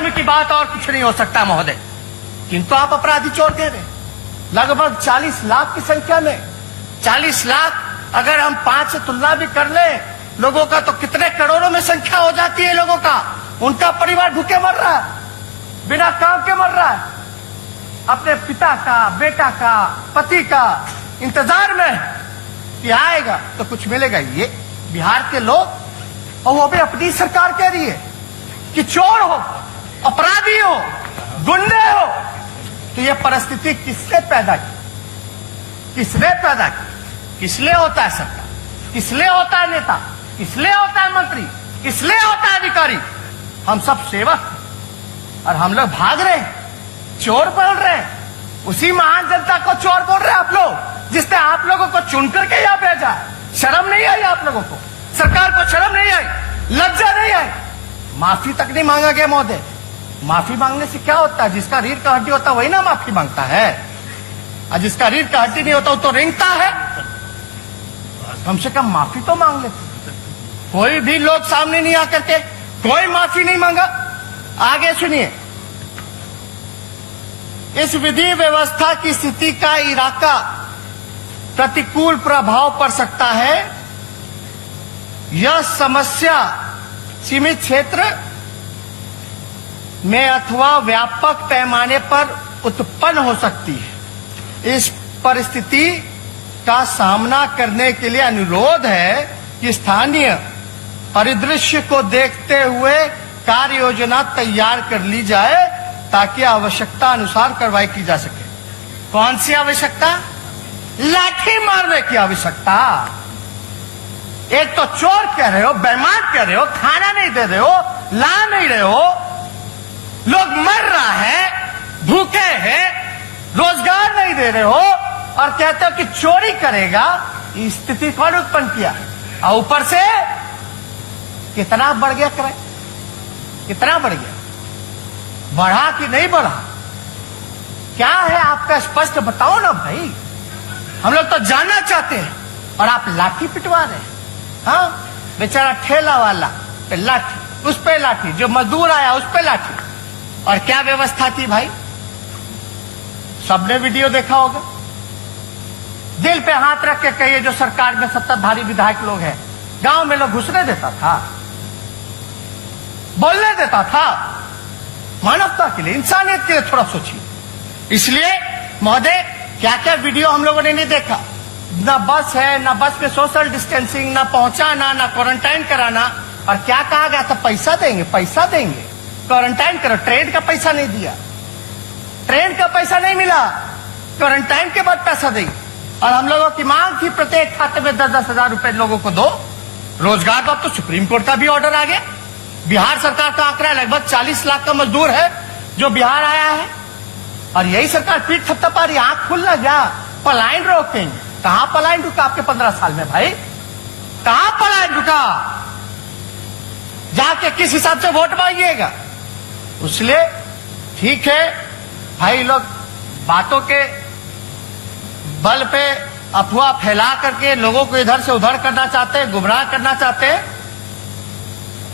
शर्म की बात और कुछ नहीं हो सकता महोदय। किंतु आप अपराधी चोर कह रहे, लगभग 40 लाख की संख्या में 40 लाख अगर हम 5 से तुलना भी कर ले लोगों का, तो कितने करोड़ों में संख्या हो जाती है लोगों का। उनका परिवार भूखे मर रहा है, बिना काम के मर रहा है, अपने पिता का, बेटा का, पति का इंतजार में कि आएगा तो कुछ मिलेगा। ये बिहार के लोग, और वो भी अपनी सरकार कह रही है कि चोर हो, अपराधी हो, गुंडे हो। तो ये परिस्थिति किसने पैदा की? किसने पैदा की? किसलिए होता है सरकार? किसलिए होता है नेता? किसलिए होता है मंत्री? किसलिए होता है अधिकारी? हम सब सेवक, और हम लोग भाग रहे हैं, चोर बोल रहे हैं। उसी महान जनता को चोर बोल रहे हैं आप लोग, जिसने आप लोगों को चुन करके यहां भेजा। शर्म नहीं आई आप लोगों को? सरकार को शर्म नहीं आई? लज्जा नहीं आई? माफी तक नहीं मांगा गया महोदय। माफी मांगने से क्या होता है? जिसका रीढ़ का हड्डी होता है वही ना माफी मांगता है, और जिसका रीढ़ का हड्डी नहीं होता वो तो रेंगता है। कम से कम माफी तो मांग लेते। कोई भी लोग सामने नहीं आकर के कोई माफी नहीं मांगा। आगे सुनिए, इस विधि व्यवस्था की स्थिति का इलाका प्रतिकूल प्रभाव पड़ सकता है। यह समस्या सीमित क्षेत्र में अथवा व्यापक पैमाने पर उत्पन्न हो सकती है। इस परिस्थिति का सामना करने के लिए अनुरोध है कि स्थानीय परिदृश्य को देखते हुए कार्य योजना तैयार कर ली जाए ताकि आवश्यकता अनुसार कार्रवाई की जा सके। कौन सी आवश्यकता? लाठी मारने की आवश्यकता। एक तो चोर कह रहे हो, बेईमान कह रहे हो, खाना नहीं दे रहे हो, ला नहीं रहे हो, लोग मर रहा है, भूखे हैं, रोजगार नहीं दे रहे हो, और कहते हो कि चोरी करेगा। इस स्थिति कौन उत्पन्न किया? और ऊपर से कितना बढ़ गया किराया? कितना बढ़ गया? बढ़ा कि नहीं बढ़ा? क्या है आपका? स्पष्ट बताओ ना भाई, हम लोग तो जानना चाहते हैं। और आप लाठी पिटवा रहे हैं। हाँ, बेचारा ठेला वाला पे लाठी, उस पे लाठी, जो मजदूर आया उस पे लाठी। और क्या व्यवस्था थी भाई? सबने वीडियो देखा होगा। दिल पे हाथ रख के कहिए, जो सरकार में सत्ताधारी विधायक लोग हैं, गांव में लोग घुसने देता था, बोलने देता था? मानवता के लिए, इंसानियत के लिए थोड़ा सोचिए। इसलिए महोदय, क्या क्या वीडियो हम लोगों ने नहीं देखा? ना बस है, ना बस में सोशल डिस्टेंसिंग, ना पहुंचाना, ना क्वारंटाइन कराना। और क्या कहा गया था? पैसा देंगे, पैसा देंगे, क्वारंटाइन करो। ट्रेन का पैसा नहीं दिया, ट्रेन का पैसा नहीं मिला, क्वारंटाइन के बाद पैसा देंगे। और हम लोगों की मांग थी प्रत्येक खाते में 10-10 हजार रुपए लोगों को दो। रोजगार का अब तो सुप्रीम कोर्ट का भी ऑर्डर आ गया। बिहार सरकार का आंकड़ा लगभग 40 लाख का मजदूर है जो बिहार आया है, और यही सरकार पीठ थपथपा रही। आंख खुलना जा, पलायन रोकेंगे। कहां पलायन रुका आपके 15 साल में भाई? कहां पलायन रुका? जाके किस हिसाब से वोट मांगिएगा? इसलिए ठीक है भाई, लोग बातों के बल पे अफवाह फैला करके लोगों को इधर से उधर करना चाहते हैं, गुमराह करना चाहते हैं,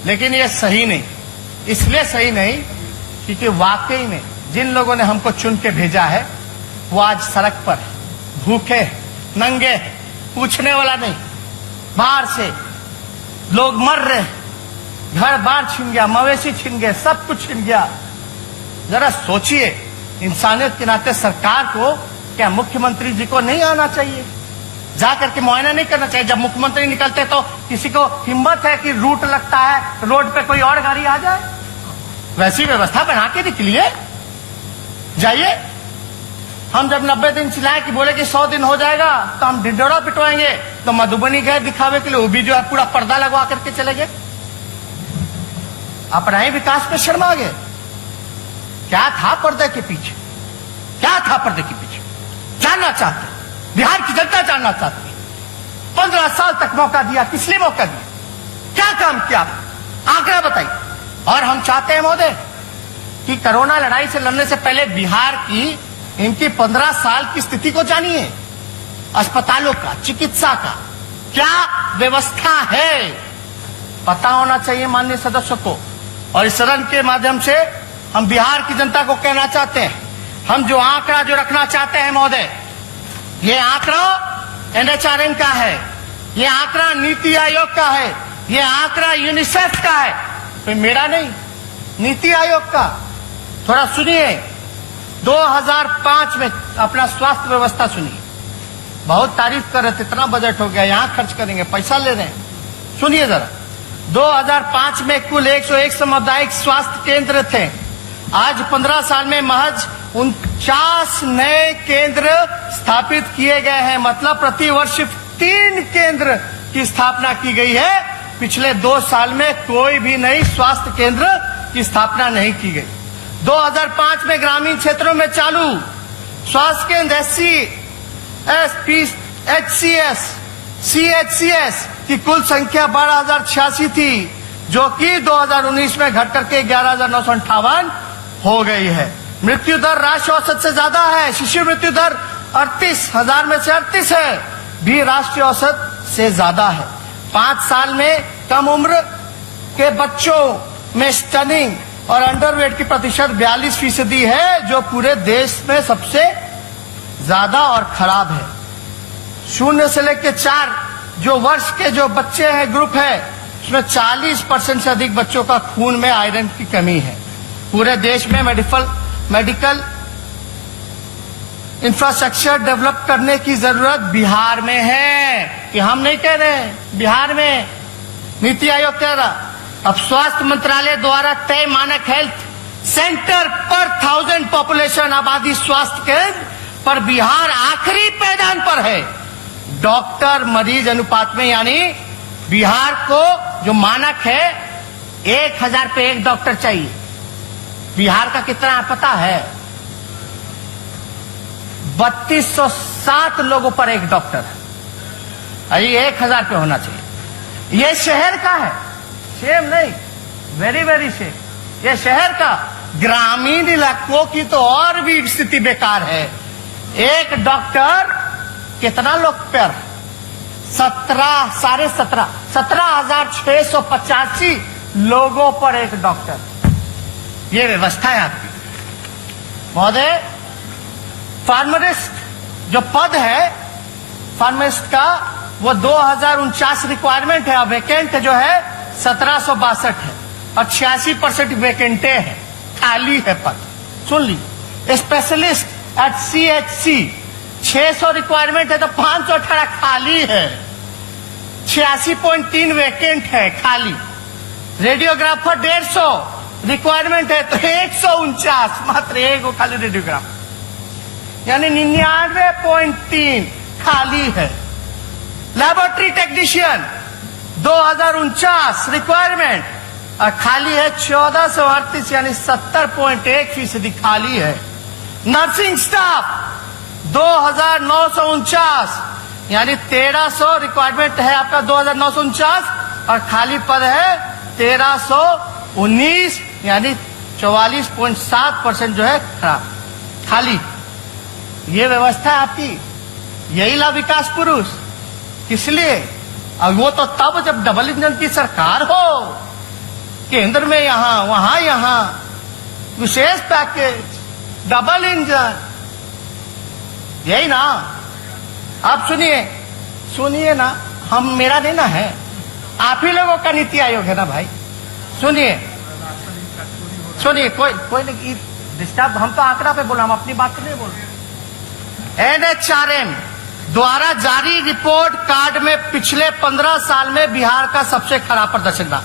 लेकिन ये सही नहीं। इसलिए सही नहीं क्योंकि वाकई में जिन लोगों ने हमको चुन के भेजा है वो आज सड़क पर भूखे नंगे, पूछने वाला नहीं। बाहर से लोग मर रहे, घर बार छिन गया, मवेशी छिन गए, सब कुछ छिन गया। जरा सोचिए, इंसानियत के नाते सरकार को, क्या मुख्यमंत्री जी को नहीं आना चाहिए? जाकर के मुआयना नहीं करना चाहिए? जब मुख्यमंत्री निकलते तो किसी को हिम्मत है कि रूट लगता है, रोड पे कोई और गाड़ी आ जाए? वैसी व्यवस्था बना के निकलिए, जाइए। हम जब 90 दिन चिल्लाए कि बोले कि 100 दिन हो जाएगा तो हम ढिंढोरा पिटवाएंगे, तो मधुबनी गए दिखावे के लिए, वो भी जो है पूरा पर्दा लगवा करके चले गए। अपना ही विकास पे शर्मा गए। क्या था पर्दे के पीछे? क्या था पर्दे के पीछे? जानना चाहते, बिहार की जनता जानना चाहती है। 15 साल तक मौका दिया, किस लिए मौका दिया? क्या काम किया? आंकड़ा बताइए। और हम चाहते हैं महोदय कि कोरोना लड़ाई से लड़ने से पहले बिहार की, इनकी 15 साल की स्थिति को जानिए। अस्पतालों का, चिकित्सा का क्या व्यवस्था है, पता होना चाहिए माननीय सदस्यों को। और इस सदन के माध्यम से हम बिहार की जनता को कहना चाहते हैं, हम जो आंकड़ा जो रखना चाहते हैं महोदय, ये आंकड़ा एनएचआरएम का है, ये आंकड़ा नीति आयोग का है, ये आंकड़ा यूनिसेफ का है, तो मेरा नहीं, नीति आयोग का। थोड़ा सुनिए, 2005 में अपना स्वास्थ्य व्यवस्था सुनिए, बहुत तारीफ कर रहे थे, इतना बजट हो गया, यहां खर्च करेंगे, पैसा ले रहे हैं। सुनिए जरा, 2005 में कुल 101 सामुदायिक स्वास्थ्य केंद्र थे। आज 15 साल में महज 49 नए केंद्र स्थापित किए गए हैं। मतलब प्रति वर्ष 3 केंद्र की स्थापना की गई है। पिछले 2 साल में कोई भी नई स्वास्थ्य केंद्र की स्थापना नहीं की गई। 2005 में ग्रामीण क्षेत्रों में चालू स्वास्थ्य केंद्र HCS, CHCS की कुल संख्या 12,086 थी, जो कि 2019 में घट करके 11,958 हो गई है। मृत्यु दर राष्ट्रीय औसत से ज्यादा है। शिशु मृत्यु दर 38,000 में से 38 है, भी राष्ट्रीय औसत से ज्यादा है। 5 साल में कम उम्र के बच्चों में स्टनिंग और अंडरवेट की प्रतिशत 42% है, जो पूरे देश में सबसे ज्यादा और खराब है। 0 से लेकर 4 जो वर्ष के जो बच्चे हैं ग्रुप है, उसमें 40% से अधिक बच्चों का खून में आयरन की कमी है। पूरे देश में मेडिकल इंफ्रास्ट्रक्चर डेवलप करने की जरूरत बिहार में है, कि हम नहीं कह रहे हैं, बिहार में नीति आयोग कह रहा। अब स्वास्थ्य मंत्रालय द्वारा तय मानक हेल्थ सेंटर पर 1000 पॉपुलेशन आबादी स्वास्थ्य केंद्र पर बिहार आखिरी पैदान पर है डॉक्टर मरीज अनुपात में। यानी बिहार को जो मानक है 1000 पे 1 डॉक्टर चाहिए, बिहार का कितना पता है? 3260 लोगों पर 1 डॉक्टर है। ये 1000 पे होना चाहिए। ये शहर का है, सेम नहीं, वेरी वेरी सेम। ये शहर का, ग्रामीण इलाकों की तो और भी स्थिति बेकार है। 1 डॉक्टर कितना लोग पर? 17,685 लोगों पर 1 डॉक्टर। ये व्यवस्था है आपकी महोदय। फार्मासिस्ट जो पद है फार्मासिस्ट का, वो 2049 रिक्वायरमेंट है, वैकेंट जो है 1762 है, और 86% वैकेंटे है, खाली है पद। सुन ली, स्पेशलिस्ट एट CHC 600 रिक्वायरमेंट है तो 518 खाली है, 86.3 वैकेंट है खाली। रेडियोग्राफर 150 रिक्वायरमेंट है तो 149, मात्र 1 खाली रेडियोग्राफर, यानी 99.3 खाली है। लैबोरेटरी टेक्नीशियन 2049 रिक्वायरमेंट और खाली है 1438, यानी 70.1% खाली है। नर्सिंग स्टाफ 2949, यानी 1300 रिक्वायरमेंट है आपका 2949, और खाली पद है 1319, यानी 44.7% जो है खाली। ये व्यवस्था है आपकी, यही ला विकास पुरुष। किस लिए? और वो तो तब जब डबल इंजन की सरकार हो, केंद्र में यहां वहां यहां विशेष पैकेज, डबल इंजन, यही ना। आप सुनिए ना, हम मेरा नहीं ना है, आप ही लोगों का नीति आयोग है ना भाई। सुनिए, कोई नहीं डिस्टर्ब, हम तो आंकड़ा पे बोला, हम अपनी बात नहीं बोल रहे। NHRM द्वारा जारी रिपोर्ट कार्ड में पिछले 15 साल में बिहार का सबसे खराब प्रदर्शन रहा।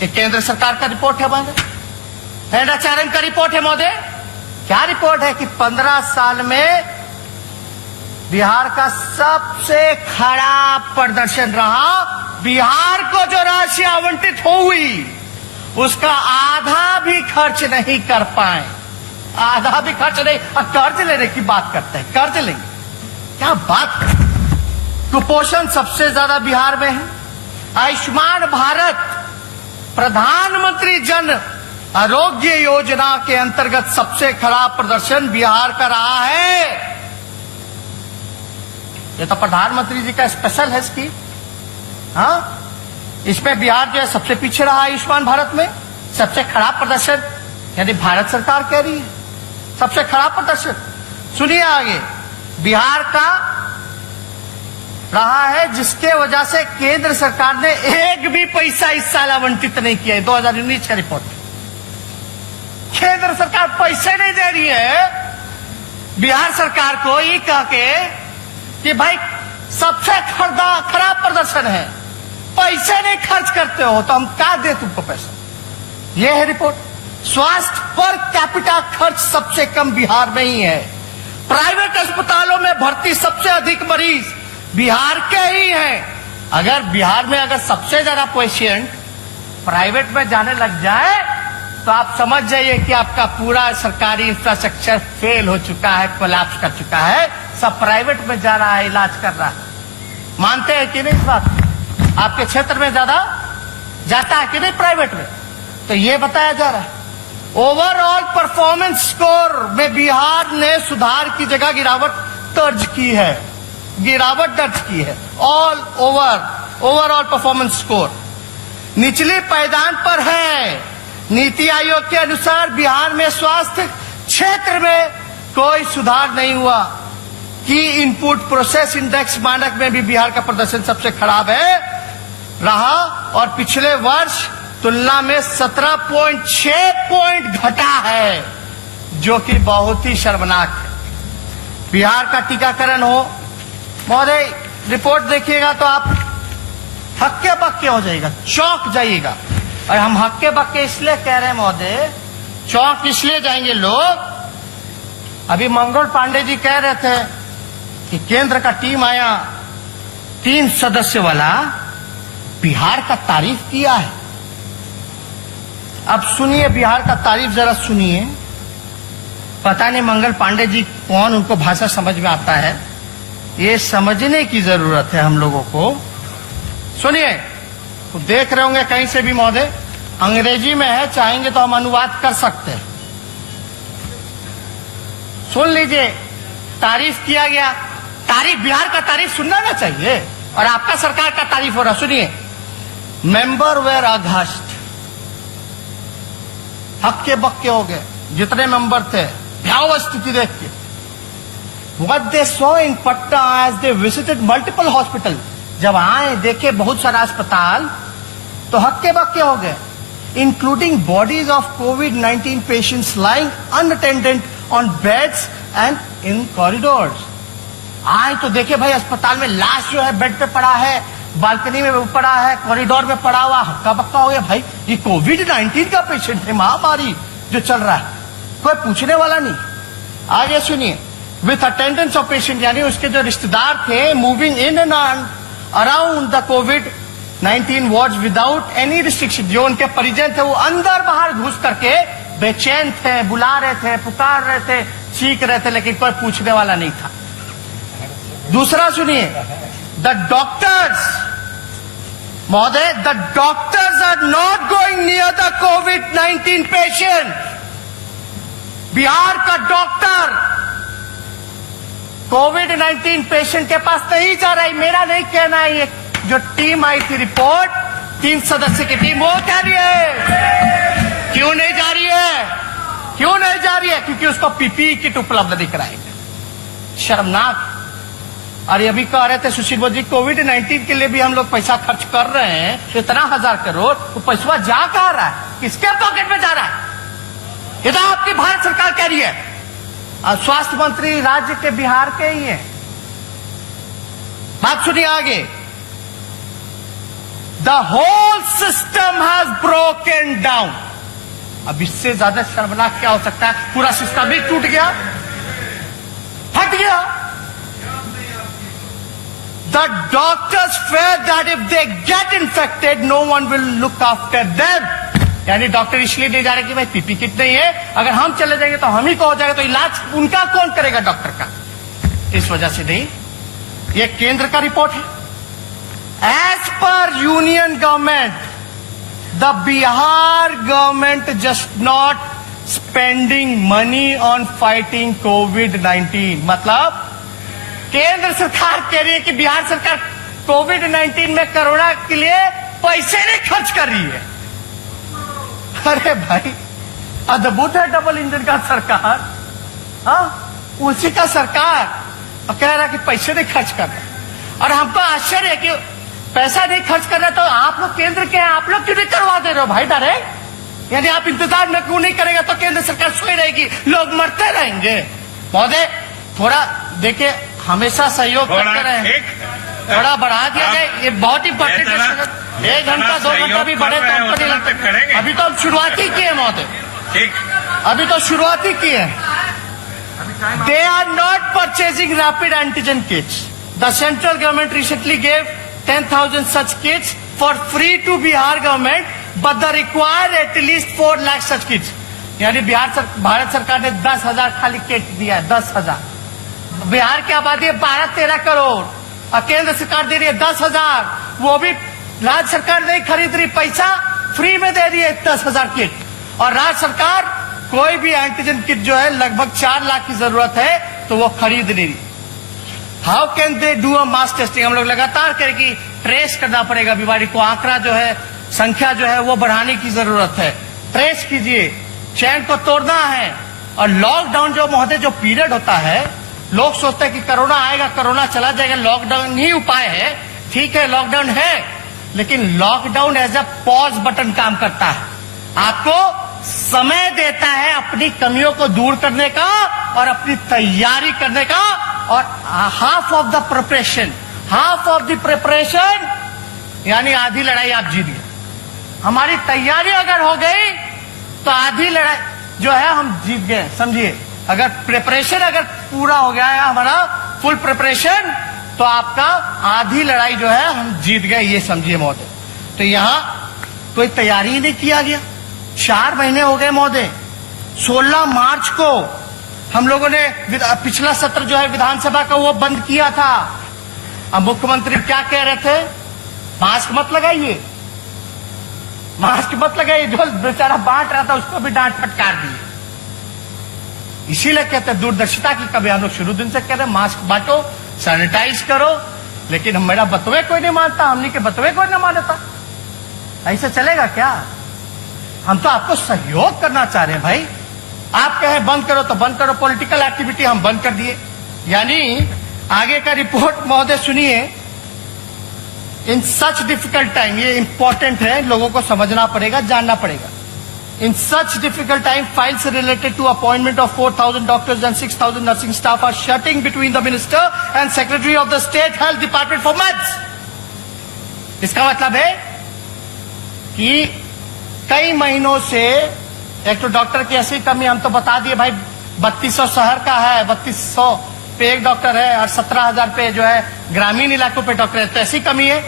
ये केंद्र सरकार का रिपोर्ट है महोदय, NHRM का रिपोर्ट है महोदय। क्या रिपोर्ट है कि 15 साल में बिहार का सबसे खराब प्रदर्शन रहा। बिहार को जो राशि आवंटित हुई उसका आधा भी खर्च नहीं कर पाए, आधा भी खर्च नहीं, और कर्ज लेने की बात करते हैं, कर्ज लेंगे, क्या बात है। कुपोषण सबसे ज्यादा बिहार में है। आयुष्मान भारत प्रधानमंत्री जन आरोग्य योजना के अंतर्गत सबसे खराब प्रदर्शन बिहार का रहा है। ये तो प्रधानमंत्री जी का स्पेशल है स्कीम। हाँ, इसमें बिहार जो है सबसे पीछे रहा आयुष्मान भारत में, सबसे खराब प्रदर्शन यानी भारत सरकार कह रही है सबसे खराब प्रदर्शन। सुनिए आगे, बिहार का रहा है जिसके वजह से केंद्र सरकार ने एक भी पैसा इस साल आवंटित नहीं किया है। 2019 का रिपोर्ट, केंद्र सरकार पैसे नहीं दे रही है बिहार सरकार को, ये कह के कि भाई सबसे खराब प्रदर्शन है, पैसे नहीं खर्च करते हो तो हम क्या दे तुमको पैसा। यह है रिपोर्ट। स्वास्थ्य पर कैपिटा खर्च सबसे कम बिहार में ही है। प्राइवेट अस्पतालों में भर्ती सबसे अधिक मरीज बिहार के ही हैं। अगर बिहार में अगर सबसे ज्यादा पेशेंट प्राइवेट में जाने लग जाए तो आप समझ जाइए कि आपका पूरा सरकारी इंफ्रास्ट्रक्चर फेल हो चुका है, कोलैप्स कर चुका है। सब प्राइवेट में जा रहा है, इलाज कर रहा है। मानते हैं कि नहीं इस बात? आपके क्षेत्र में ज्यादा जाता है कि नहीं प्राइवेट में? तो ये बताया जा रहा है। ओवरऑल परफॉर्मेंस स्कोर में बिहार ने सुधार की जगह गिरावट दर्ज की है। ऑल ओवरऑल परफॉर्मेंस स्कोर निचले पायदान पर है। नीति आयोग के अनुसार बिहार में स्वास्थ्य क्षेत्र में कोई सुधार नहीं हुआ। की इनपुट प्रोसेस इंडेक्स मानक में भी बिहार का प्रदर्शन सबसे खराब रहा और पिछले वर्ष तुलना में 17.6 पॉइंट घटा है, जो कि बहुत ही शर्मनाक है। बिहार का टीकाकरण हो, महोदय रिपोर्ट देखिएगा तो आप हक्के बक्के हो जाएगा, चौंक जाइएगा। और हम हक्के बक्के इसलिए कह रहे हैं महोदय, चौंक इसलिए जाएंगे लोग। अभी मंगल पांडे जी कह रहे थे कि केंद्र का टीम आया 3 सदस्य वाला, बिहार का तारीफ किया है। अब सुनिए बिहार का तारीफ जरा सुनिए। पता नहीं मंगल पांडे जी कौन, उनको भाषा समझ में आता है, ये समझने की जरूरत है हम लोगों को। सुनिए, तो देख रहे होंगे कहीं से भी महोदय, अंग्रेजी में है, चाहेंगे तो हम अनुवाद कर सकते हैं। सुन लीजिए, तारीफ किया गया। तारीफ, बिहार का तारीफ सुनना ना चाहिए, और आपका सरकार का तारीफ हो रहा। सुनिए, मेंबर वेर अघस्ट, हक्के बक्के हो गए जितने मेंबर थे। भयावह स्थिति देख के What they saw in Patna as they visited multiple hospital, जब आए देखे बहुत सारा अस्पताल तो हक्के बक्के हो गए। Including bodies of COVID-19 patients lying unattended on beds and in corridors. आए तो देखे भाई अस्पताल में लाश जो है बेड पे पड़ा है, बालकनी में पड़ा है, कॉरिडोर में पड़ा हुआ, हक्का बक्का हो गया। भाई ये COVID-19 का पेशेंट है, महामारी जो चल रहा है, कोई पूछने वाला नहीं। आगे सुनिए, विथ अटेंडेंस ऑफ पेशेंट, यानी उसके जो रिश्तेदार थे, moving in and around the COVID-19 wards without any restriction. जो उनके परिजन थे वो अंदर बाहर घुस करके बेचैन थे, बुला रहे थे, पुकार रहे थे, चीख रहे थे, लेकिन कोई पूछने वाला नहीं था। दूसरा सुनिए, द डॉक्टर्स, महोदय, the doctors are not going near the COVID-19 patient. Bihar का डॉक्टर COVID-19 पेशेंट के पास नहीं जा रहा है। मेरा नहीं कहना है, ये जो टीम आई थी रिपोर्ट, 3 सदस्य की टीम, वो कह रही है। क्यों नहीं जा रही है? क्यों नहीं जा रही है? क्योंकि उसको PPE किट उपलब्ध नहीं कराएंगे। शर्मनाक। और ये भी कह रहे थे सुशील मोदी, COVID-19 के लिए भी हम लोग पैसा खर्च कर रहे हैं, इतना 1000 करोड़, वो पैसा जा कहां रहा है? किसके पॉकेट में जा रहा है? ये तो आपकी भारत सरकार कह रही है। और स्वास्थ्य मंत्री राज्य के बिहार के ही हैं। बात सुनिए आगे, the whole system has broken down. अब इससे ज्यादा शर्मनाक क्या हो सकता है? पूरा सिस्टम ही टूट गया, फट गया। The doctors fear that if they get infected, no one will look after them. यानी डॉक्टर इसलिए नहीं जा रहे कि भाई PPE किट नहीं है, अगर हम चले जाएंगे तो हम ही को हो जाएगा, तो इलाज उनका कौन करेगा डॉक्टर का? इस वजह से नहीं। ये केंद्र का रिपोर्ट है। As per union government, the Bihar government just not spending money on fighting COVID-19। मतलब केंद्र सरकार कह रही है कि बिहार सरकार COVID-19 में कोरोना के लिए पैसे नहीं खर्च कर रही है। अरे भाई, अद्भुत है डबल इंजन का सरकार। हाँ, उसी का सरकार और कह रहा है कि पैसे नहीं खर्च कर रहा। और हमको आश्चर्य है कि पैसा नहीं खर्च कर रहा, तो आप लोग केंद्र के हैं, आप लोग क्यों नहीं करवा दे रहे हो भाई डायरेक्ट? यानी आप इंतजार में क्यों नहीं करेगा तो केंद्र सरकार सोई रहेगी, लोग मरते रहेंगे। महोदय थोड़ा देखिए, हमेशा सहयोग करते रहे, थोड़ा बढ़ा दिया जाए, ये बहुत इंपॉर्टेंट है। 1 घंटा 2 घंटा भी बढ़े तो हमको नहीं लगता। अभी तो हम शुरुआत ही की है महोदय, अभी तो शुरुआत ही की है। They are not purchasing rapid antigen kits. The central government recently gave 10,000 such kits for free to Bihar government, but they require at least 4 lakh such kits. यानी भारत सरकार ने 10,000 खाली किट दिया है, 10,000। बिहार की आबादी है 12-13 करोड़ और केंद्र सरकार दे रही है 10,000। वो भी राज्य सरकार नहीं खरीद रही, पैसा फ्री में दे रही है 10,000 किट। और राज्य सरकार कोई भी एंटीजन किट जो है लगभग 4 लाख की जरूरत है तो वो खरीद नहीं रही। How can they do a mass testing? हम लोग लगातार करें कि ट्रेस करना पड़ेगा बीमारी को, आंकड़ा जो है, संख्या जो है वो बढ़ाने की जरूरत है। ट्रेस कीजिए, चैन को तोड़ना है। और लॉकडाउन जो महोदय जो पीरियड होता है, लोग सोचते हैं कि कोरोना आएगा, कोरोना चला जाएगा, लॉकडाउन ही उपाय है। ठीक है, लॉकडाउन है, लेकिन lockdown as a pause button काम करता है, आपको समय देता है अपनी कमियों को दूर करने का और अपनी तैयारी करने का। और half of the preparation, half of the preparation यानी आधी लड़ाई आप जीत गए। हमारी तैयारी अगर हो गई तो आधी लड़ाई जो है हम जीत गए, समझिए। अगर प्रिपरेशन अगर पूरा हो गया है हमारा फुल प्रिपरेशन, तो आपका आधी लड़ाई जो है हम जीत गए, ये समझिए महोदय। तो यहां कोई तैयारी ही नहीं किया गया। 4 महीने हो गए महोदय। 16 मार्च को हम लोगों ने पिछला सत्र जो है विधानसभा का वो बंद किया था। अब मुख्यमंत्री क्या कह रहे थे? मास्क मत लगाइए, मास्क मत लगाइए। जो बेचारा बांट रहा था उसको भी डांट फटकार दी। इसीलिए कहते हैं दूरदर्शिता की कभी हम लोग शुरू दिन से कह रहे हैं मास्क बांटो, सैनिटाइज करो, लेकिन मेरा बतवे कोई नहीं मानता, हमने के बतवे कोई नहीं मानता। ऐसे चलेगा क्या? हम तो आपको सहयोग करना चाह रहे हैं भाई। आप कहें बंद करो तो बंद करो, पॉलिटिकल एक्टिविटी हम बंद कर दिए। यानी आगे का रिपोर्ट महोदय सुनिए। इन सच डिफिकल्ट टाइम, ये इंपॉर्टेंट है, लोगों को समझना पड़ेगा, जानना पड़ेगा। In such difficult time, files related to appointment of 4,000 doctors and 6,000 nursing staff are shuttling between the minister and secretary of the state health department for months. इसका मतलब है कि कई महीनों से एक तो डॉक्टर की ऐसी कमी, हम तो बता दिए भाई, 3200 शहर का है, 3200 पे एक डॉक्टर है और 17,000 पे जो है ग्रामीण इलाकों पे डॉक्टर है, तो ऐसी कमी है।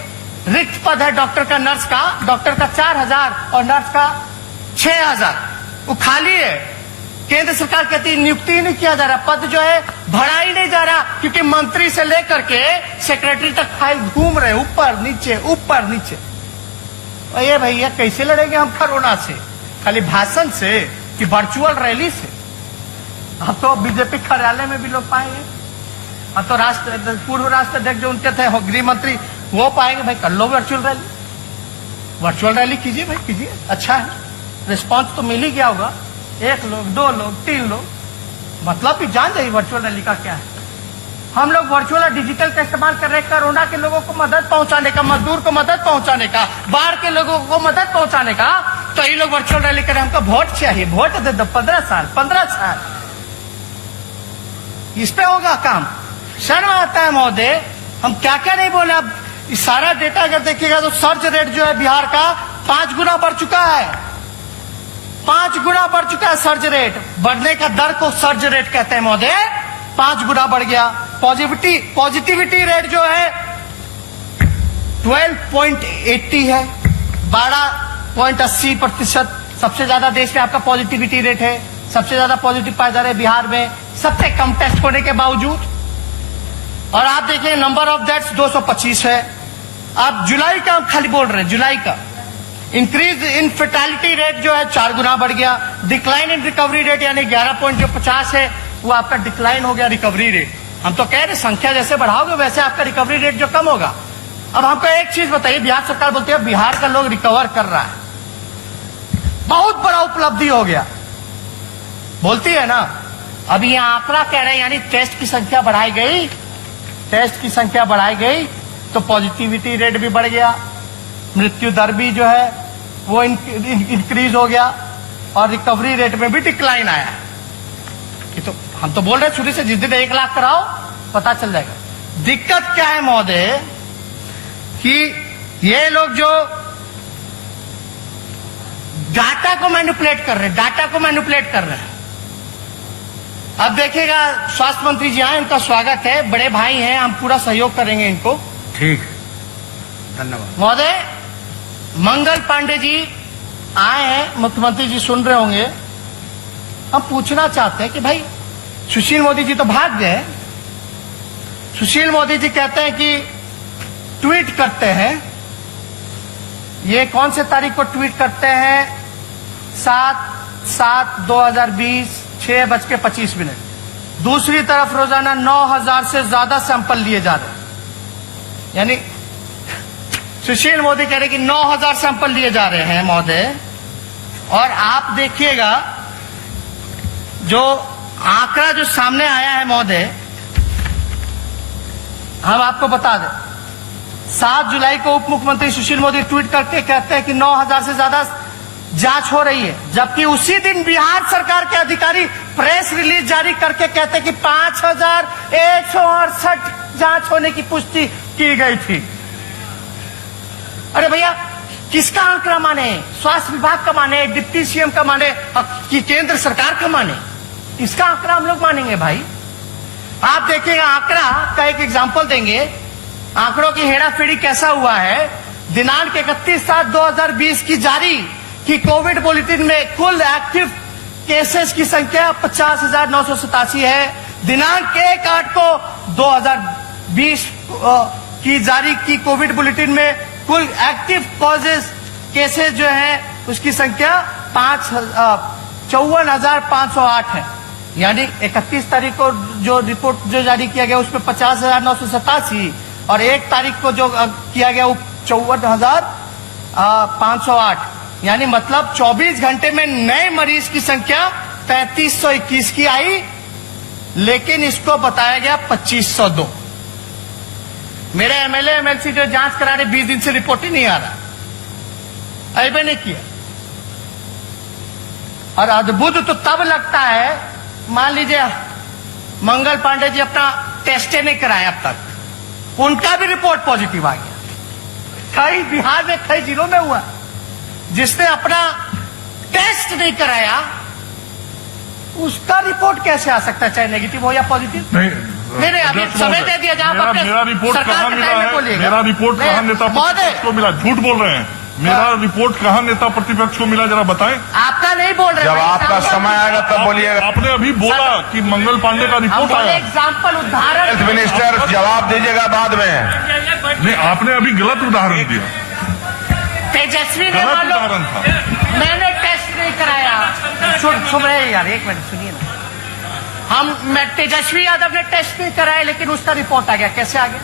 रिक्त पद है डॉक्टर का, नर्स का, डॉक्टर का 4,000 और नर्स का 6,000, वो खाली है। केंद्र सरकार कहती है नियुक्ति ही नहीं किया जा रहा, पद जो है भरा ही नहीं जा रहा, क्योंकि मंत्री से लेकर के सेक्रेटरी तक फाइल घूम रहे, ऊपर नीचे ऊपर नीचे। ये भैया कैसे लड़ेंगे हम कोरोना से? खाली भाषण से कि वर्चुअल रैली से? अब तो बीजेपी कार्यालय में भी लोग पाएंगे, अब तो पूर्व राष्ट्राध्यक्ष जो उनके थे गृह मंत्री वो पाएंगे। भाई कर लो वर्चुअल रैली, वर्चुअल रैली कीजिए भाई, कीजिए, अच्छा है, रिस्पांस तो मिल ही गया होगा। 1 लोग 2 लोग 3 लोग, मतलब भी जान जाइए वर्चुअल रैली का क्या है। हम लोग वर्चुअल और डिजिटल का इस्तेमाल कर रहे हैं कोरोना के लोगों को मदद पहुंचाने का, मजदूर को मदद पहुंचाने का, बाढ़ के लोगों को मदद पहुंचाने का। तो ये लोग वर्चुअल रैली करें, हमको वोट चाहिए, वोट दे दो 15 साल। इस पे होगा काम। शर्म आता है महोदय, हम क्या क्या नहीं बोले। अब सारा डेटा अगर देखिएगा तो सर्च रेट जो है बिहार का 5 गुना बढ़ चुका है, 5 गुना बढ़ चुका है सर्च रेट। बढ़ने का दर को सर्च रेट कहते हैं महोदय, 5 गुना बढ़ गया। पॉजिटिविटी रेट जो है 12.80 है, 12.80%। सबसे ज्यादा देश में आपका पॉजिटिविटी रेट है, सबसे ज्यादा पॉजिटिव पाया जा रहा है बिहार में, सबसे कम टेस्ट होने के बावजूद। और आप देखिए नंबर ऑफ डेथ्स 225 है। आप जुलाई का हम खाली बोल रहे हैं, जुलाई का इंक्रीज इन फेटालिटी रेट जो है 4 गुना बढ़ गया। डिक्लाइन इन रिकवरी रेट यानी 11.50 है, वो आपका डिक्लाइन हो गया रिकवरी रेट। हम तो कह रहे संख्या जैसे बढ़ाओगे वैसे आपका रिकवरी रेट जो कम होगा। अब हमको एक चीज बताइए, बिहार सरकार बोलती है बिहार का लोग रिकवर कर रहा है, बहुत बड़ा उपलब्धि हो गया। बोलती है ना। अब ये आंकड़ा कह रहे हैं यानी टेस्ट की संख्या बढ़ाई गई, टेस्ट की संख्या बढ़ाई गई तो पॉजिटिविटी रेट भी बढ़ गया, मृत्यु दर भी जो है वो इंक्रीज हो गया और रिकवरी रेट में भी डिक्लाइन आया। कि तो हम तो बोल रहे हैं शुरू से, जिस दिन 1 लाख कराओ पता चल जाएगा। दिक्कत क्या है महोदय कि ये लोग जो डाटा को मैनिपुलेट कर रहे हैं, डाटा को मैनिपुलेट कर रहे हैं। अब देखिएगा स्वास्थ्य मंत्री जी आए, उनका स्वागत है, बड़े भाई हैं, हम पूरा सहयोग करेंगे इनको। ठीक, धन्यवाद महोदय। मंगल पांडे जी आए हैं, मुख्यमंत्री जी सुन रहे होंगे। हम पूछना चाहते हैं कि भाई सुशील मोदी जी तो भाग गए। सुशील मोदी जी कहते हैं कि ट्वीट करते हैं, ये कौन से तारीख को ट्वीट करते हैं? 7/7/2020 6:25। दूसरी तरफ रोजाना 9,000 से ज्यादा सैंपल लिए जा रहे हैं। यानी सुशील मोदी कह रहे कि 9,000 सैंपल लिए जा रहे हैं महोदय। और आप देखिएगा जो आंकड़ा जो सामने आया है महोदय, हम आपको बता दें। 7 जुलाई को उप मुख्यमंत्री सुशील मोदी ट्वीट करके कहते हैं कि 9,000 से ज्यादा जांच हो रही है, जबकि उसी दिन बिहार सरकार के अधिकारी प्रेस रिलीज जारी करके कहते हैं कि 5,168 जांच होने की पुष्टि की गई थी। अरे भैया, किसका आंकड़ा माने? स्वास्थ्य विभाग का माने, डिप्टी सीएम का माने कि केंद्र सरकार का माने? इसका आंकड़ा हम लोग मानेंगे भाई? आप देखिएगा, आंकड़ा का एक एग्जांपल देंगे। आंकड़ों की हेराफेरी कैसा हुआ है। दिनांक 31/7/2020 की जारी कि कोविड बुलेटिन में कुल एक्टिव केसेस की संख्या 50,987 है। दिनांक 1/8 को 2020 की जारी की कोविड बुलेटिन में कुल एक्टिव कॉजेस केसेस जो है उसकी संख्या 54,508 है। यानी 31 तारीख को जो रिपोर्ट जो जारी किया गया उसमें 50,987 और 1 तारीख को जो किया गया वो 54,508। यानी मतलब 24 घंटे में नए मरीज की संख्या 3,521 की आई, लेकिन इसको बताया गया 2,502। मेरे एमएलए एमएलसी जो जांच करा रहे 20 दिन से रिपोर्ट ही नहीं आ रहा, ऐसे नहीं किया। और अद्भुत तो तब लगता है, मान लीजिए मंगल पांडे जी अपना टेस्ट नहीं कराए अब तक, उनका भी रिपोर्ट पॉजिटिव आ गया। कई बिहार में कई जिलों में हुआ, जिसने अपना टेस्ट नहीं कराया उसका रिपोर्ट कैसे आ सकता है, चाहे नेगेटिव हो या पॉजिटिव? नहीं, अभी समय दे दिया जहां मेरा रिपोर्ट कहां मिला है? मेरा रिपोर्ट कहां नेता प्रतिपक्ष को मिला? झूठ बोल रहे हैं। मेरा रिपोर्ट कहां नेता प्रतिपक्ष को मिला, जरा बताएं। आपका नहीं बोल रहे, जब आपका समय आएगा तब बोलिएगा। आपने अभी बोला कि मंगल पांडे का रिपोर्ट आया। एग्जाम्पल, उदाहरण। हेल्थ मिनिस्टर जवाब दीजिएगा बाद में। नहीं, आपने अभी गलत उदाहरण दिया। तेजस्वी ने गलत उदाहरण था। मैंने टेस्ट नहीं कराया। सुन रहे यार, एक मिनट सुनिए ना। तेजस्वी यादव ने टेस्ट नहीं कराया लेकिन उसका रिपोर्ट आ गया। कैसे आ गया?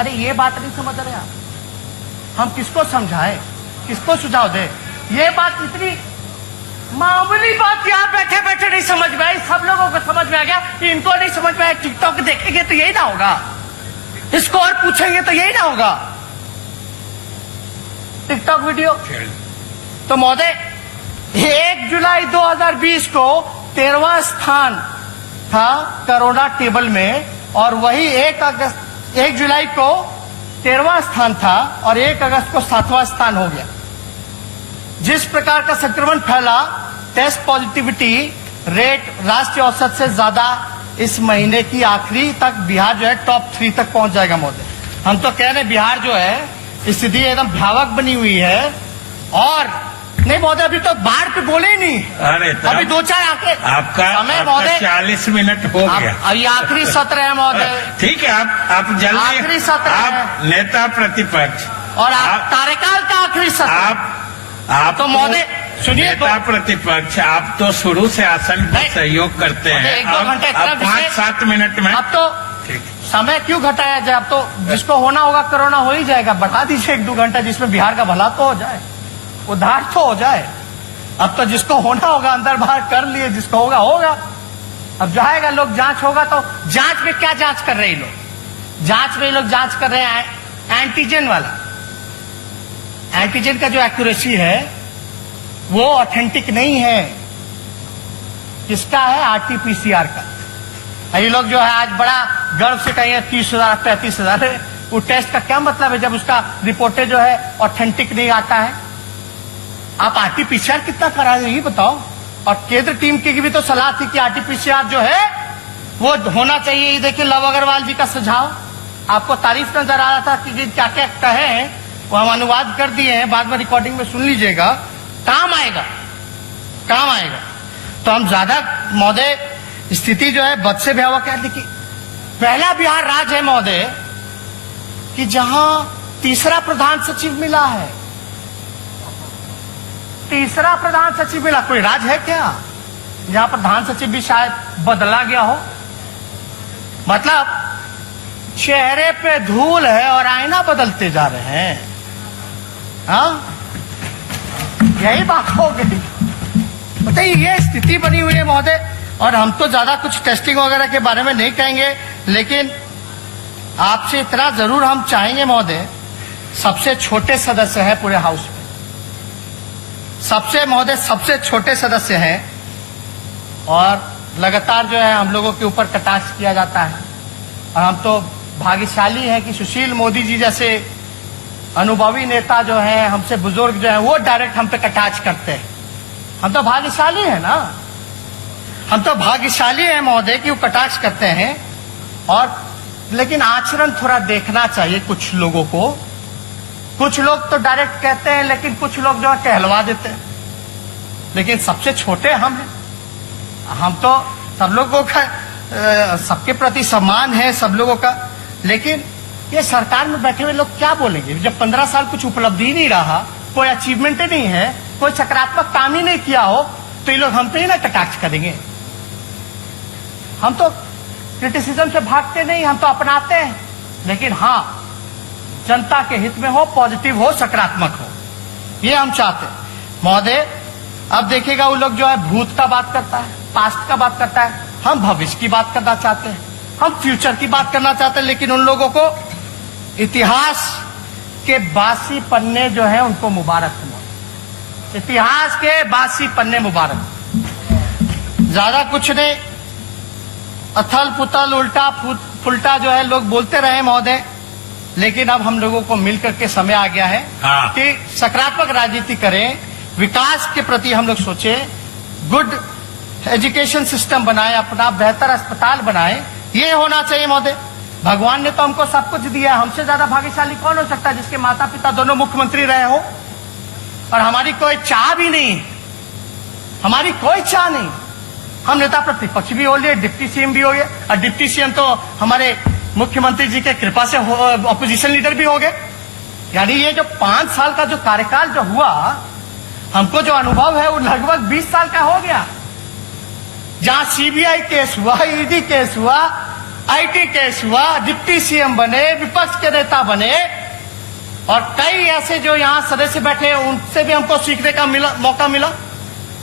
अरे ये बात नहीं समझ रहे आप। हम किसको समझाएं, किसको सुझाव दें? ये बात इतनी मामूली बात यहाँ बैठे बैठे नहीं समझ में आई, सब लोगों को समझ में आ गया, इनको नहीं समझ में आया। टिकटॉक देखेंगे तो यही ना होगा, स्कोर पूछेंगे तो यही ना होगा, टिकटॉक वीडियो। तो महोदय, 1 जुलाई 2020 को 13वां स्थान था कोरोना टेबल में, और वही 1 जुलाई को 13वां स्थान था और 1 अगस्त को 7वां स्थान हो गया। जिस प्रकार का संक्रमण फैला, टेस्ट पॉजिटिविटी रेट राष्ट्रीय औसत से ज्यादा इस महीने की आखिरी तक बिहार जो है टॉप 3 तक पहुंच जाएगा महोदय। हम तो कह रहे बिहार जो है स्थिति एकदम भयावह बनी हुई है। और नहीं महोदय, अभी तो बाढ़ पे बोले ही नहीं। अरे अभी 2-4 आंकड़े आपका समय महोदय 40 मिनट हो गया। अभी आखिरी सत्र है महोदय। ठीक है, आप जल्दी, आखिरी सत्र आप नेता प्रतिपक्ष और आप कार्यकाल का आखिरी सत्र। आप तो महोदय सुनिए, नेता प्रतिपक्ष आप तो शुरू से आसन पर सहयोग करते हैं। 1-2 घंटे 5-7 मिनट में अब तो समय क्यों घटाया जाए? अब तो जिसको होना होगा कोरोना हो ही जाएगा। बढ़ा दीजिए 1-2 घंटा, जिसमें बिहार का भला तो हो जाए, उद्धार तो हो जाए। अब तो जिसको होना होगा अंदर बाहर कर लिए, जिसको होगा होगा। अब जाएगा लोग, जांच होगा तो जांच में क्या जांच कर रहे हैं लोग? जांच में लोग जांच कर रहे हैं एंटीजन वाला। एंटीजन का जो एक्यूरेसी है वो ऑथेंटिक नहीं है। किसका है? आरटीपीसीआर का। ये लोग जो है आज बड़ा गर्व से कहेंगे 30,000 35,000 है। वो टेस्ट का क्या मतलब है जब उसका रिपोर्टें जो है ऑथेंटिक नहीं आता है? आप आरटीपीसीआर कितना करा रहे ये बताओ। और केंद्र टीम की भी तो सलाह थी कि आरटीपीसीआर जो है वो होना चाहिए। ये देखिए लव अग्रवाल जी का सुझाव, आपको तारीफ नजर आ रहा था कि क्या क्या कहे हैं, वो हम अनुवाद कर दिए हैं, बाद में रिकॉर्डिंग में सुन लीजिएगा, काम आएगा, काम आएगा। तो हम ज्यादा महोदय स्थिति जो है बद से भयावह क्या देखिए। पहला बिहार राज्य है महोदय कि जहां तीसरा प्रधान सचिव मिला है। तीसरा प्रधान सचिव मिला। कोई राज्य है क्या जहां प्रधान सचिव भी शायद बदला गया हो? मतलब चेहरे पे धूल है और आईना बदलते जा रहे हैं। हाँ, यही बात हो गई। बताइए, ये स्थिति बनी हुई है महोदय। और हम तो ज्यादा कुछ टेस्टिंग वगैरह के बारे में नहीं कहेंगे, लेकिन आपसे इतना जरूर हम चाहेंगे महोदय, सबसे छोटे सदस्य हैं पूरे हाउस में, सबसे छोटे सदस्य हैं, और लगातार जो है हम लोगों के ऊपर कटाक्ष किया जाता है। और हम तो भाग्यशाली हैं कि सुशील मोदी जी जैसे अनुभवी नेता जो हैं, हमसे बुजुर्ग जो हैं, वो डायरेक्ट हम पे कटाक्ष करते हैं। हम तो भाग्यशाली हैं ना, हम तो भाग्यशाली हैं महोदय कि वो कटाक्ष करते हैं। और लेकिन आचरण थोड़ा देखना चाहिए कुछ लोगों को। कुछ लोग तो डायरेक्ट कहते हैं, लेकिन कुछ लोग जो है कहलवा देते हैं। लेकिन सबसे छोटे हम हैं। हम तो सब लोगों का सबके प्रति सम्मान है सब लोगों का। लेकिन ये सरकार में बैठे हुए लोग क्या बोलेंगे जब 15 साल कुछ उपलब्धि ही नहीं रहा, कोई अचीवमेंट ही नहीं है, कोई सकारात्मक काम ही नहीं किया हो, तो ये लोग हम पे ही ना कटाक्ष करेंगे। हम तो क्रिटिसिज्म से भागते नहीं, हम तो अपनाते हैं। लेकिन हाँ, जनता के हित में हो, पॉजिटिव हो, सकारात्मक हो, ये हम चाहते हैं महोदय। अब देखिएगा वो लोग जो है भूत का बात करता है, पास्ट का बात करता है। हम भविष्य की बात करना चाहते हैं, हम फ्यूचर की बात करना चाहते हैं। लेकिन उन लोगों को इतिहास के बासी पन्ने जो है उनको मुबारक हो। इतिहास के बासी पन्ने मुबारक। ज्यादा कुछ नहीं, अथल पुथल उल्टा फुलटा जो है लोग बोलते रहे महोदय। लेकिन अब हम लोगों को मिलकर के समय आ गया है कि सकारात्मक राजनीति करें, विकास के प्रति हम लोग सोचें, गुड एजुकेशन सिस्टम बनाएं, अपना बेहतर अस्पताल बनाएं। ये होना चाहिए महोदय। भगवान ने तो हमको सब कुछ दिया, हमसे ज्यादा भाग्यशाली कौन हो सकता है जिसके माता पिता दोनों मुख्यमंत्री रहे हो। और हमारी कोई चाह भी नहीं, हमारी कोई चाह नहीं। हम नेता प्रतिपक्ष भी हो लिए, डिप्टी सीएम भी हो गए, और डिप्टी सीएम तो हमारे मुख्यमंत्री जी के कृपा से ऑपोजिशन लीडर भी हो गए। यानी ये जो 5 साल का जो कार्यकाल जो हुआ, हमको जो अनुभव है वो लगभग 20 साल का हो गया। जहां सीबीआई केस हुआ, ईडी केस हुआ, आईटी केस हुआ, डिप्टी सीएम बने, विपक्ष के नेता बने, और कई ऐसे जो यहाँ सदस्य बैठे हैं उनसे भी हमको सीखने का मौका मिला।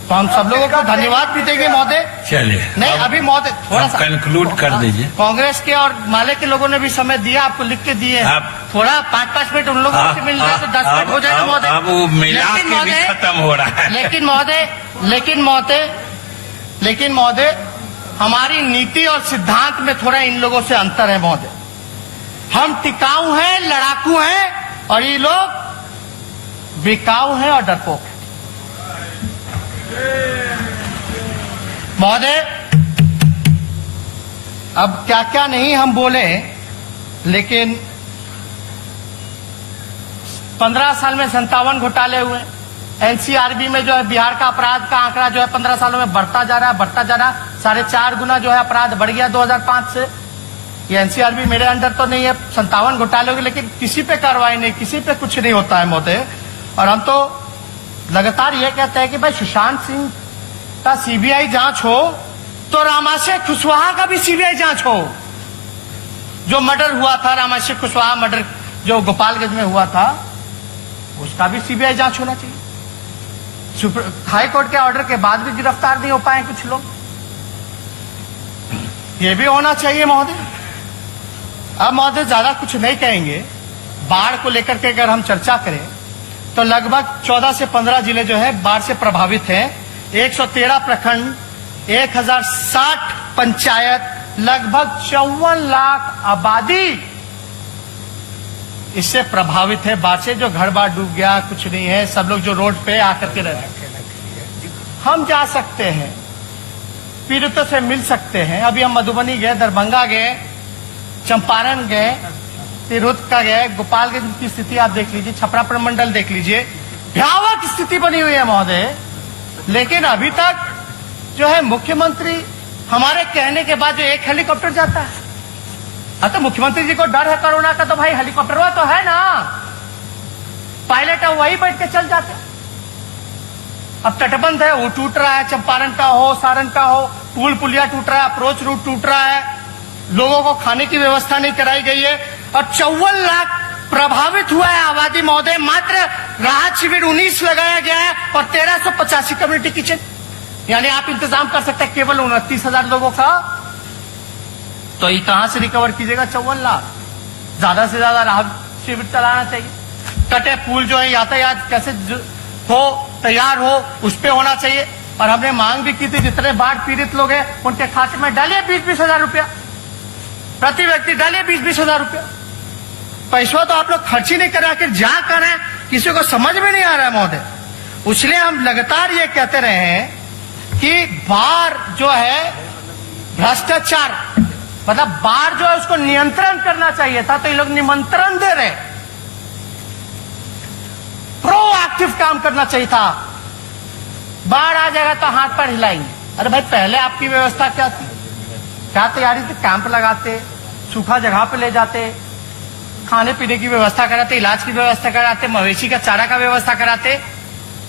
तो हम सब लोगों को धन्यवाद भी देंगे महोदय। चलिए, नहीं अभी महोदय थोड़ा सा कंक्लूड कर दीजिए। कांग्रेस के और माले के लोगों ने भी समय दिया, आपको लिख के दिए। आप थोड़ा 5-5 मिनट उन लोगों से मिल जाए तो 10 मिनट हो जाएगा महोदय। अब वो मिला के भी खत्म हो रहा है। लेकिन महोदय हमारी नीति और सिद्धांत में थोड़ा इन लोगों से अंतर है महोदय। हम टिकाऊ हैं, लड़ाकू हैं, और ये लोग बिकाऊ हैं और डरपोक हैं महोदय। अब क्या क्या नहीं हम बोले, लेकिन 15 साल में 57 घोटाले हुए। एनसीआरबी में जो है बिहार का अपराध का आंकड़ा जो है 15 सालों में बढ़ता जा रहा है। 4.5 गुना जो है अपराध बढ़ गया 2005 से। ये एनसीआरबी मेरे अंडर तो नहीं है, 57 घोटाले होंगे, लेकिन किसी पे कार्रवाई नहीं, किसी पे कुछ नहीं होता है महोदय। और हम तो लगातार ये कहते हैं कि भाई सुशांत सिंह का सीबीआई जांच हो तो रामाशय कुशवाहा का भी सीबीआई जांच हो। जो मर्डर हुआ था, रामाशय कुशवाहा मर्डर जो गोपालगंज में हुआ था, उसका भी सीबीआई जांच होना चाहिए। हाई कोर्ट के ऑर्डर के बाद भी गिरफ्तार नहीं हो पाए कुछ लोग। ये भी होना चाहिए महोदय। अब महोदय ज्यादा कुछ नहीं कहेंगे। बाढ़ को लेकर के अगर हम चर्चा करें तो लगभग 14 से 15 जिले जो है बाढ़ से प्रभावित हैं। 113 प्रखंड, 1060 पंचायत, लगभग 54 लाख आबादी इससे प्रभावित है बाढ़ से। जो घर बार डूब गया, कुछ नहीं है, सब लोग जो रोड पे आकर के रह, हम जा सकते हैं, पीड़ितों से मिल सकते हैं। अभी हम मधुबनी गए, दरभंगा गए, चंपारण गए, तिरहुत का गए, गोपालगंज की स्थिति आप देख लीजिए, छपरा प्रमंडल देख लीजिए, भयावह स्थिति बनी हुई है महोदय। लेकिन अभी तक जो है मुख्यमंत्री हमारे कहने के बाद जो एक हेलीकॉप्टर जाता है। अब तो मुख्यमंत्री जी को डर है कोरोना का, तो भाई हेलीकॉप्टर वो तो है ना, पायलट है, वही बैठ के चल जाते। अब तटबंध है, वो टूट रहा है, चंपारण का हो, सारण का हो, पुल पुलिया टूट रहा है, अप्रोच रूट टूट रहा है, लोगों को खाने की व्यवस्था नहीं कराई गई है। और 54 लाख प्रभावित हुआ है आबादी महोदय। मात्र राहत शिविर 19 लगाया गया है और 1385 कम्युनिटी किचन, यानी आप इंतजाम कर सकते हैं केवल 29,000 लोगों का। तो ये कहां से रिकवर कीजिएगा 54 लाख? ज्यादा से ज्यादा राहत शिविर चलाना चाहिए। कटे पुल जो है यातायात कैसे हो, तैयार हो, उस पे होना चाहिए। और हमने मांग भी की थी जितने बाढ़ पीड़ित लोग हैं उनके खाते में डालिए 20-20 हजार रुपया, प्रति व्यक्ति डालिए 20-20 हजार रुपया। पैसा तो आप लोग खर्च ही नहीं कर रहे, आखिर जा कर है किसी को समझ में नहीं आ रहा है महोदय। इसलिए हम लगातार ये कहते रहे हैं कि बाढ़ जो है भ्रष्टाचार, मतलब बाढ़ जो है उसको नियंत्रण करना चाहिए था, तो ये लोग निमंत्रण दे रहे। प्रोएक्टिव काम करना चाहिए था। बाढ़ आ जाएगा तो हाथ पर हिलाएंगे। अरे भाई पहले आपकी व्यवस्था क्या थी, क्या तैयारी थी? कैंप लगाते, सूखा जगह पे ले जाते, खाने पीने की व्यवस्था कराते, इलाज की व्यवस्था कराते, मवेशी का चारा का व्यवस्था कराते।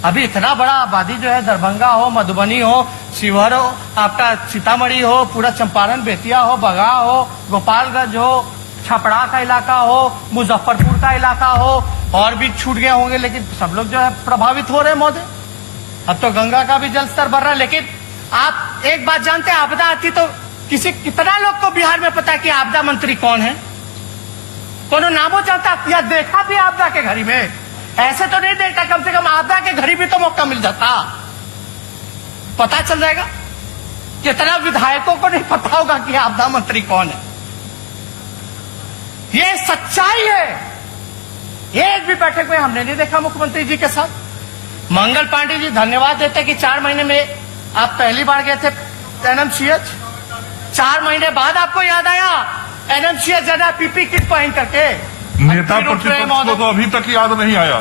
अभी इतना बड़ा आबादी जो है, दरभंगा हो, मधुबनी हो, शिवहर हो, आपका सीतामढ़ी हो, पूरा चंपारण बेतिया हो, बगहा हो, गोपालगंज हो, छपरा का इलाका हो, मुजफ्फरपुर का इलाका हो, और भी छूट गए होंगे, लेकिन सब लोग जो है प्रभावित हो रहे हैं महोदय। अब तो गंगा का भी जल स्तर बढ़ रहा है। लेकिन आप एक बात जानते हैं, आपदा आती तो कितना लोग को बिहार में पता है कि आपदा मंत्री कौन है? कोनो नामो जानता या देखा भी आपदा के घड़ी में? ऐसे तो नहीं देखता, कम से कम आपदा के घड़ी भी तो मौका मिल जाता, पता चल जाएगा। कितना विधायकों को नहीं पता होगा कि आपदा मंत्री कौन है। ये सच्चाई है। एक भी बैठक में हमने नहीं देखा मुख्यमंत्री जी के साथ। मंगल पांडे जी धन्यवाद देते कि 4 महीने में आप पहली बार गए थे एनएमसीएच, 4 महीने बाद आपको याद आया एनएमसीएच जाना पीपी किट पहन करके। नेता प्रतिपक्ष को तो अभी तक याद नहीं आया।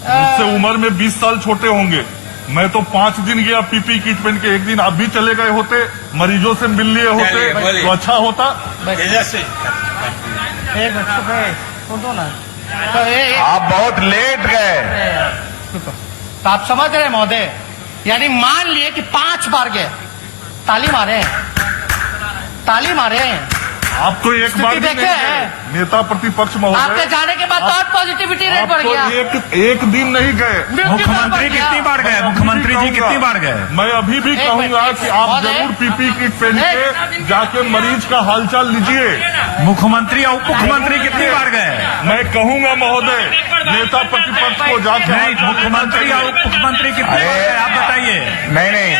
मुझसे उम्र में 20 साल छोटे होंगे। मैं तो 5 दिन गया पीपी किट पहन के। एक दिन आप भी चले गए होते, मरीजों से मिल लिए होते तो अच्छा होता। एक सुन दो ना, तो आप बहुत लेट गए। तो आप समझ रहे महोदय, यानी मान लिए कि 5 बार गए, ताली मारे हैं, ताली मारे हैं। आप तो एक बार भी नहीं गए नेता प्रतिपक्ष महोदय। आपके जाने के बाद तो और पॉजिटिविटी रेट बढ़ गया। एक दिन नहीं गए। मुख्यमंत्री कितनी बार गए? मुख्यमंत्री जी कितनी बार गए? मैं अभी भी कहूंगा कि आप जरूर पीपी किट पहन के जाके मरीज का हालचाल लीजिए। मुख्यमंत्री और उप मुख्यमंत्री कितनी बार गए? मैं कहूंगा महोदय नेता प्रतिपक्ष को जाके नहीं, मुख्यमंत्री और उप मुख्यमंत्री कितनी बार गए आप बताइए। नहीं,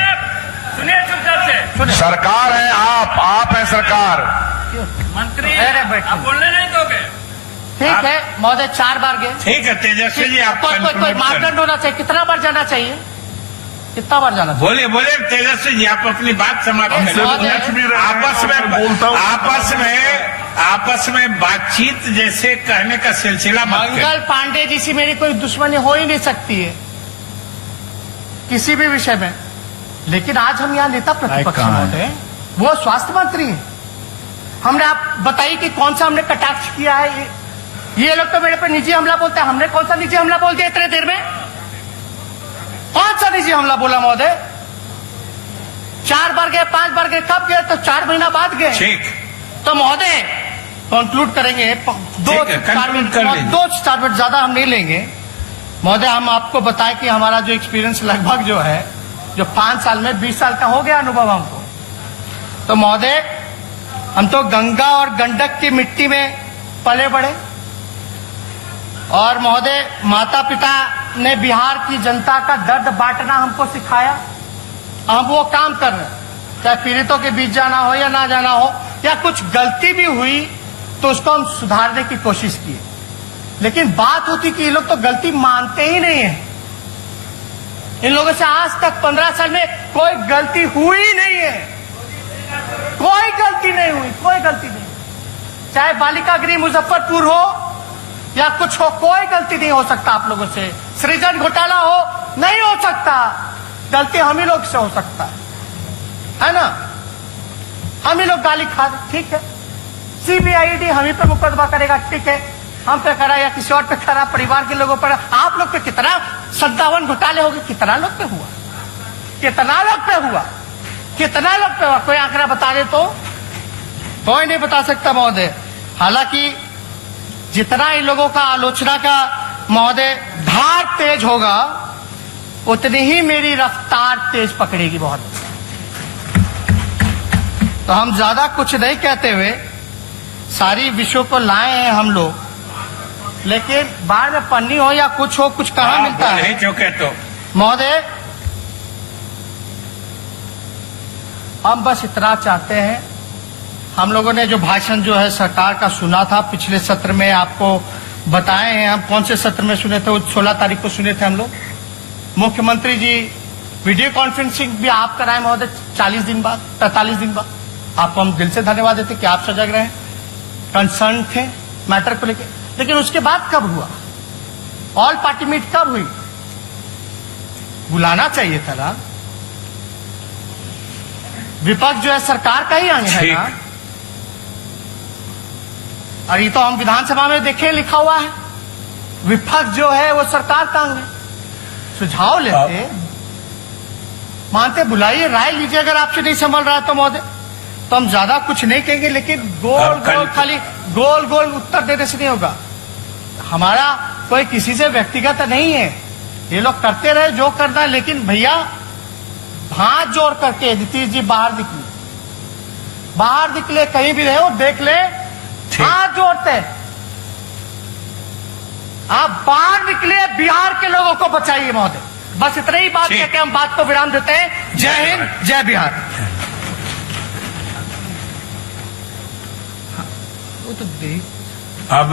सरकार है, आप है सरकार। मंत्री अरे बैठो, आप बोलने नहीं दोगे। ठीक है महोदय, 4 बार गए। ठीक है तेजस्वी जी, आप कोई मापदंड होना चाहिए, कितना बार जाना चाहिए, कितना बार जाना चाहिए? बोलिए बोलिए तेजस्वी जी, आप अपनी बात समाप्त करें। आपस में बातचीत जैसे कहने का सिलसिला मत करें। मंगल पांडे जी से मेरी कोई दुश्मनी हो ही नहीं सकती है किसी भी विषय में। लेकिन आज हम यहाँ नेता प्रतिपक्ष होते हैं, वो स्वास्थ्य मंत्री हैं। हमने आप बताइए कि कौन सा हमने कटाक्ष किया है? ये लोग तो मेरे पे निजी हमला बोलते हैं। हमने कौन सा निजी हमला बोल दिया इतने देर में? कौन सा निजी हमला बोला महोदय? 4 बार गए, 5 बार गए, कब गए? तो 4 महीना बाद गए। ठीक, तो महोदय कंक्लूड करेंगे, 2-4 मिनट ज्यादा हम नहीं लेंगे। महोदय हम आपको बताएं कि हमारा जो एक्सपीरियंस लगभग जो है जो 5 साल में 20 साल का हो गया अनुभव हमको। तो महोदय हम तो गंगा और गंडक की मिट्टी में पले बड़े और महोदय माता पिता ने बिहार की जनता का दर्द बांटना हमको सिखाया। हम वो काम कर रहे हैं, चाहे पीड़ितों के बीच जाना हो या ना जाना हो, या कुछ गलती भी हुई तो उसको हम सुधारने की कोशिश किए। लेकिन बात होती कि ये लोग तो गलती मानते ही नहीं है। इन लोगों से आज तक 15 साल में कोई गलती हुई नहीं है, कोई गलती नहीं हुई, कोई गलती नहीं। चाहे बालिका गृह मुजफ्फरपुर हो या कुछ हो, कोई गलती नहीं हो सकता आप लोगों से। सृजन घोटाला हो, नहीं हो सकता। गलती हम ही लोग से हो सकता है ना। हम ही लोग गाली खा, ठीक है। सीबीआईडी हम ही पे मुकदमा करेगा, ठीक है। हम पे करा या किसी और पे करा, परिवार के लोगों पर। आप लोग पे कितना 57 घोटाले हो गए, कितना लोग पे हुआ, कितना लोग पे हुआ, कितना लोग पे हुआ, कोई आंकड़ा बता दे तो। कोई नहीं बता सकता महोदय। हालांकि जितना इन लोगों का आलोचना का महोदय धार तेज होगा उतनी ही मेरी रफ्तार तेज पकड़ेगी बहुत। तो हम ज्यादा कुछ नहीं कहते हुए सारी विषयों को लाए हैं हम लोग, लेकिन बाद में पन्नी हो या कुछ हो, कुछ कहाँ मिलता है नहीं चौके तो महोदय। हम बस इतना चाहते हैं, हम लोगों ने जो भाषण जो है सरकार का सुना था पिछले सत्र में, आपको बताए हैं। हम कौन से सत्र में सुने थे, 16 तारीख को सुने थे हम लोग। मुख्यमंत्री जी वीडियो कॉन्फ्रेंसिंग भी आप कराए महोदय 40 दिन बाद, 45 दिन बाद। आपको हम दिल से धन्यवाद देते कि आप सजग रहे, कंसर्न थे मैटर को लेकर। लेकिन उसके बाद कब हुआ, ऑल पार्टी मीट कब हुई? बुलाना चाहिए था ना। विपक्ष जो है सरकार का ही अंग है ना। और ये तो हम विधानसभा में देखे लिखा हुआ है, विपक्ष जो है वो सरकार का अंग है। सुझाव लेते, मानते, बुलाइए, राय लीजिए। अगर आपसे नहीं संभल रहा तो महोदय, तो हम ज्यादा कुछ नहीं कहेंगे। लेकिन गोल गोल खाली गोल गोल उत्तर देने से नहीं होगा। हमारा कोई किसी से व्यक्तिगत नहीं है, ये लोग करते रहे जो करना है। लेकिन भैया हाथ जोड़ करके नीतीश जी बाहर निकले, बाहर निकले, कहीं भी रहे हो देख ले, हाथ जोड़ते आप बाहर निकले, बिहार के लोगों को बचाइए महोदय। बस इतना ही बात कहकर हम बात को विराम देते हैं। जय हिंद, जय बिहार। अब